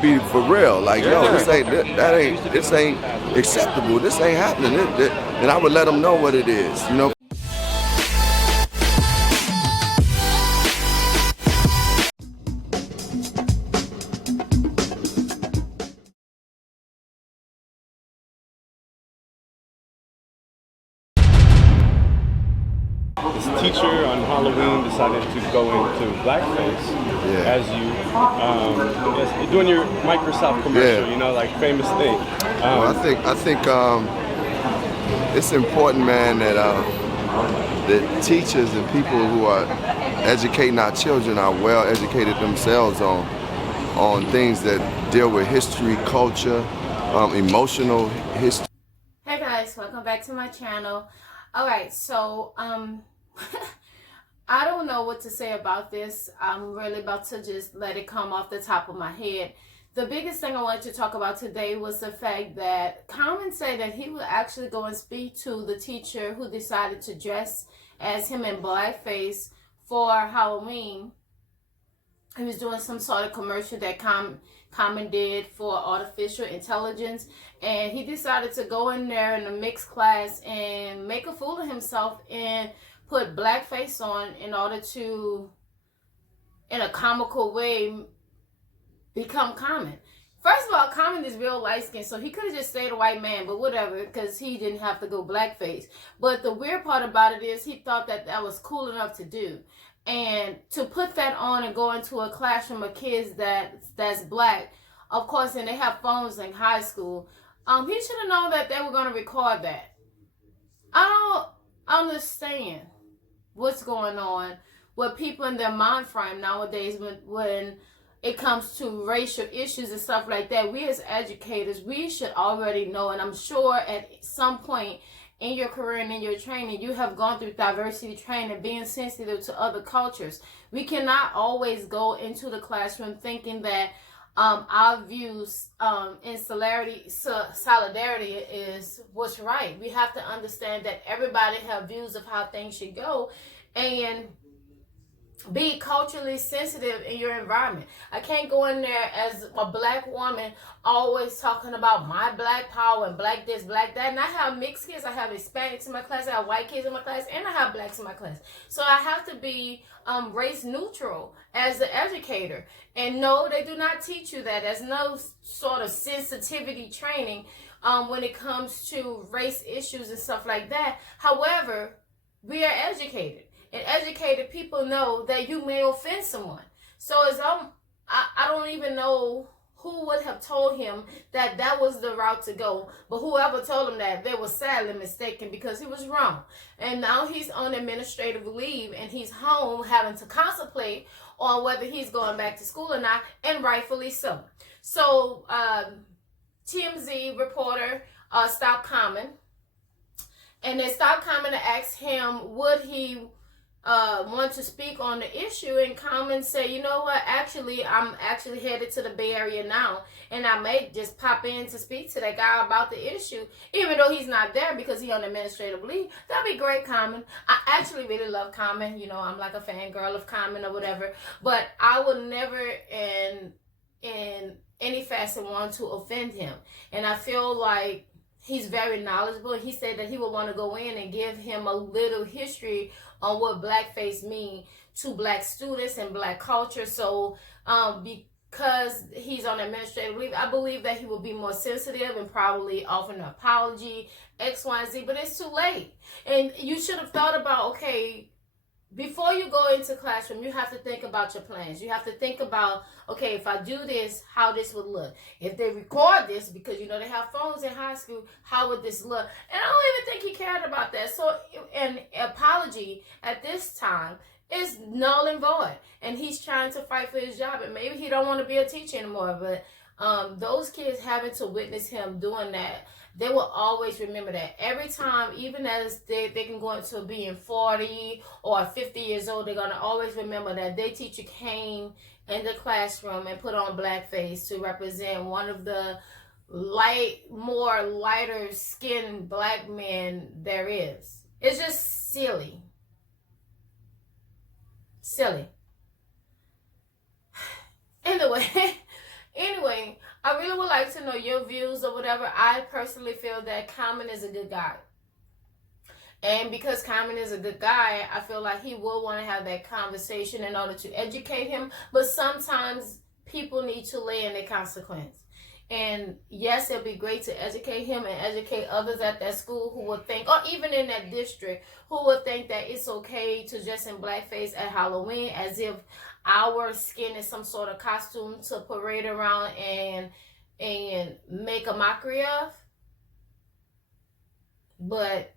Be for real, like yo, this ain't acceptable. This ain't happening. And I would let them know what it is, you know. This teacher on Halloween decided to go into blackface as you doing your Microsoft commercial, you know, like famous thing. Well, I think it's important, man, that that teachers and people who are educating our children are well educated themselves on things that deal with history, culture, emotional history. Hey guys, welcome back to my channel. Alright, so I don't know what to say about this. I'm really about to just let it come off the top of my head. The biggest thing I wanted to talk about today was the fact that Common said that he would actually go and speak to the teacher who decided to dress as him in blackface for Halloween. He was doing some sort of commercial that Common did for artificial intelligence, and he decided to go in there in a mixed class and make a fool of himself and put blackface on in order to, in a comical way, become Common. First of all, Common is real light skinned, so he could have just stayed a white man, but whatever, because he didn't have to go blackface. But the weird part about it is he thought that that was cool enough to do. And to put that on and go into a classroom of kids that's black, of course, and they have phones in high school, he should have known that they were going to record that. I don't understand what's going on with people in their mind frame nowadays when it comes to racial issues and stuff like that. We as educators, we should already know, and I'm sure at some point in your career and in your training, you have gone through diversity training, being sensitive to other cultures. We cannot always go into the classroom thinking that our views in solidarity is what's right. We have to understand that everybody have views of how things should go, and be culturally sensitive in your environment. I can't go in there as a black woman always talking about my black power and black this, black that. And I have mixed kids. I have Hispanics in my class. I have white kids in my class. And I have blacks in my class. So I have to be race neutral as the educator. And no, they do not teach you that. There's no sort of sensitivity training when it comes to race issues and stuff like that. However, we are educated. And educated people know that you may offend someone. So as I don't even know who would have told him that that was the route to go. But whoever told him that, they were sadly mistaken, because he was wrong. And now he's on administrative leave and he's home having to contemplate on whether he's going back to school or not, and rightfully so. So TMZ reporter stopped Common. And they stopped Common to ask him, would he want to speak on the issue, and Common say, you know what, actually I'm actually headed to the Bay Area now, and I may just pop in to speak to that guy about the issue, even though he's not there because he's on administrative leave. That'd be great, Common. I actually really love Common. You know, I'm like a fangirl of Common or whatever, but I would never in any facet want to offend him. And I feel like he's very knowledgeable. He said that he would want to go in and give him a little history on what blackface mean to black students and black culture. So because he's on administrative leave, I believe that he will be more sensitive and probably offer an apology, X, Y, and Z, but it's too late. And you should have thought about, okay, before you go into classroom, you have to think about your plans. You have to think about, okay, if I do this, how this would look. If they record this, because, you know, they have phones in high school, how would this look? And I don't even think he cared about that. So an apology at this time is null and void. And he's trying to fight for his job. And maybe he don't want to be a teacher anymore. But those kids having to witness him doing that, they will always remember that. Every time, even as they can go into being 40 or 50 years old, they're going to always remember that their teacher came in the classroom and put on blackface to represent one of the more lighter skinned black men there is. It's just silly. Silly. Anyway, Anyway, I really would like to know your views or whatever. I personally feel that Common is a good guy. And because Common is a good guy, I feel like he will want to have that conversation in order to educate him. But sometimes people need to lay in the consequence. And yes, it'd be great to educate him and educate others at that school who would think, or even in that district, who would think that it's okay to dress in blackface at Halloween, as if our skin is some sort of costume to parade around and make a mockery of. But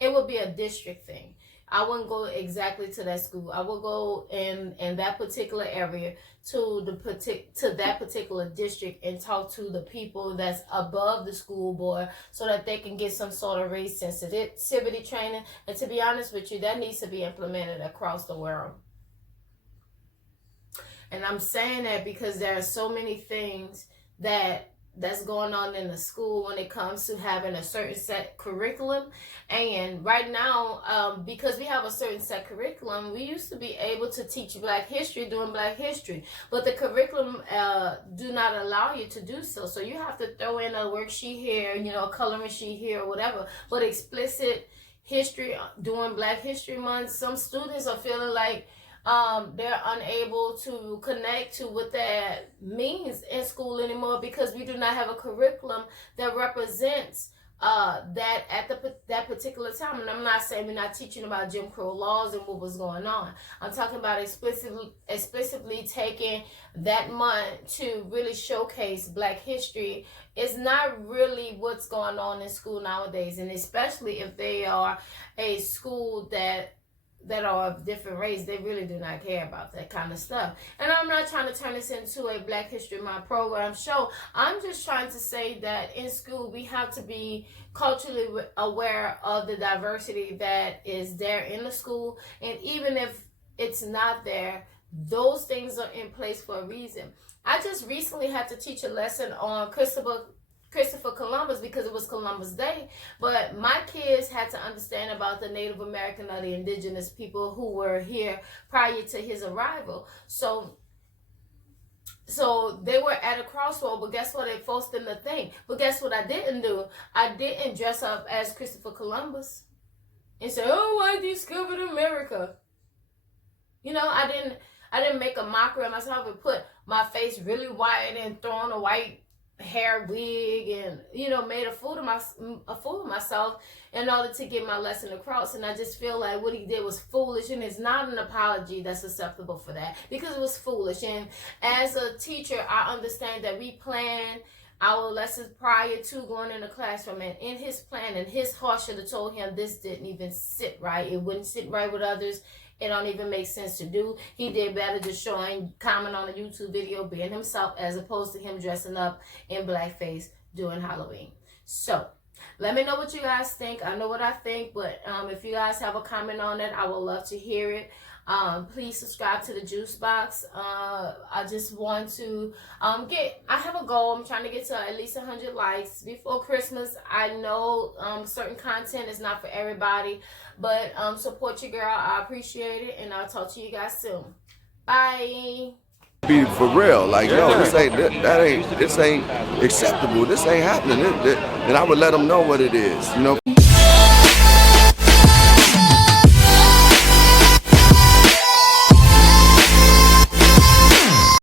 it would be a district thing. I wouldn't go exactly to that school. I would go in that particular area to that particular district and talk to the people that's above the school board so that they can get some sort of race sensitivity training. And to be honest with you, that needs to be implemented across the world. And I'm saying that because there are so many things that's going on in the school when it comes to having a certain set curriculum. And right now, because we have a certain set curriculum, we used to be able to teach Black history during Black history, but the curriculum do not allow you to do so. So you have to throw in a worksheet here, a coloring sheet here or whatever. But explicit history during Black History Month, some students are feeling like they're unable to connect to what that means in school anymore because we do not have a curriculum that represents that at that particular time. And I'm not saying we're not teaching about Jim Crow laws and what was going on. I'm talking about explicitly taking that month to really showcase Black history. It's not really what's going on in school nowadays, and especially if they are a school that are of different race, they really do not care about that kind of stuff. And I'm not trying to turn this into a Black History Month program show. I'm just trying to say that in school, we have to be culturally aware of the diversity that is there in the school. And even if it's not there, those things are in place for a reason. I just recently had to teach a lesson on Christopher Columbus because it was Columbus Day, but my kids had to understand about the Native American or the indigenous people who were here prior to his arrival. So they were at a crossroad, but guess what? It forced them to think. But guess what I didn't do? I didn't dress up as Christopher Columbus and say, "Oh, I discovered America." I didn't make a mockery of myself and put my face really white and throw on a white hair wig and made a fool of myself in order to get my lesson across. And I just feel like what he did was foolish, and it's not an apology that's acceptable for that, because it was foolish. And as a teacher, I understand that we plan our lessons prior to going in the classroom, and in his plan, and his heart should have told him this didn't even sit right. It wouldn't sit right with others. It don't even make sense to do. He did better just showing, comment on a YouTube video, being himself, as opposed to him dressing up in blackface during Halloween. So let me know what you guys think. I know what I think, but if you guys have a comment on it, I would love to hear it. Please subscribe to the Juice Box. I just want to I have a goal. I'm trying to get to at least 100 likes before Christmas. I know certain content is not for everybody, but support your girl. I appreciate it, and I'll talk to you guys soon. Bye. Be for real, like, yo, this ain't acceptable. This ain't happening. And I would let them know what it is,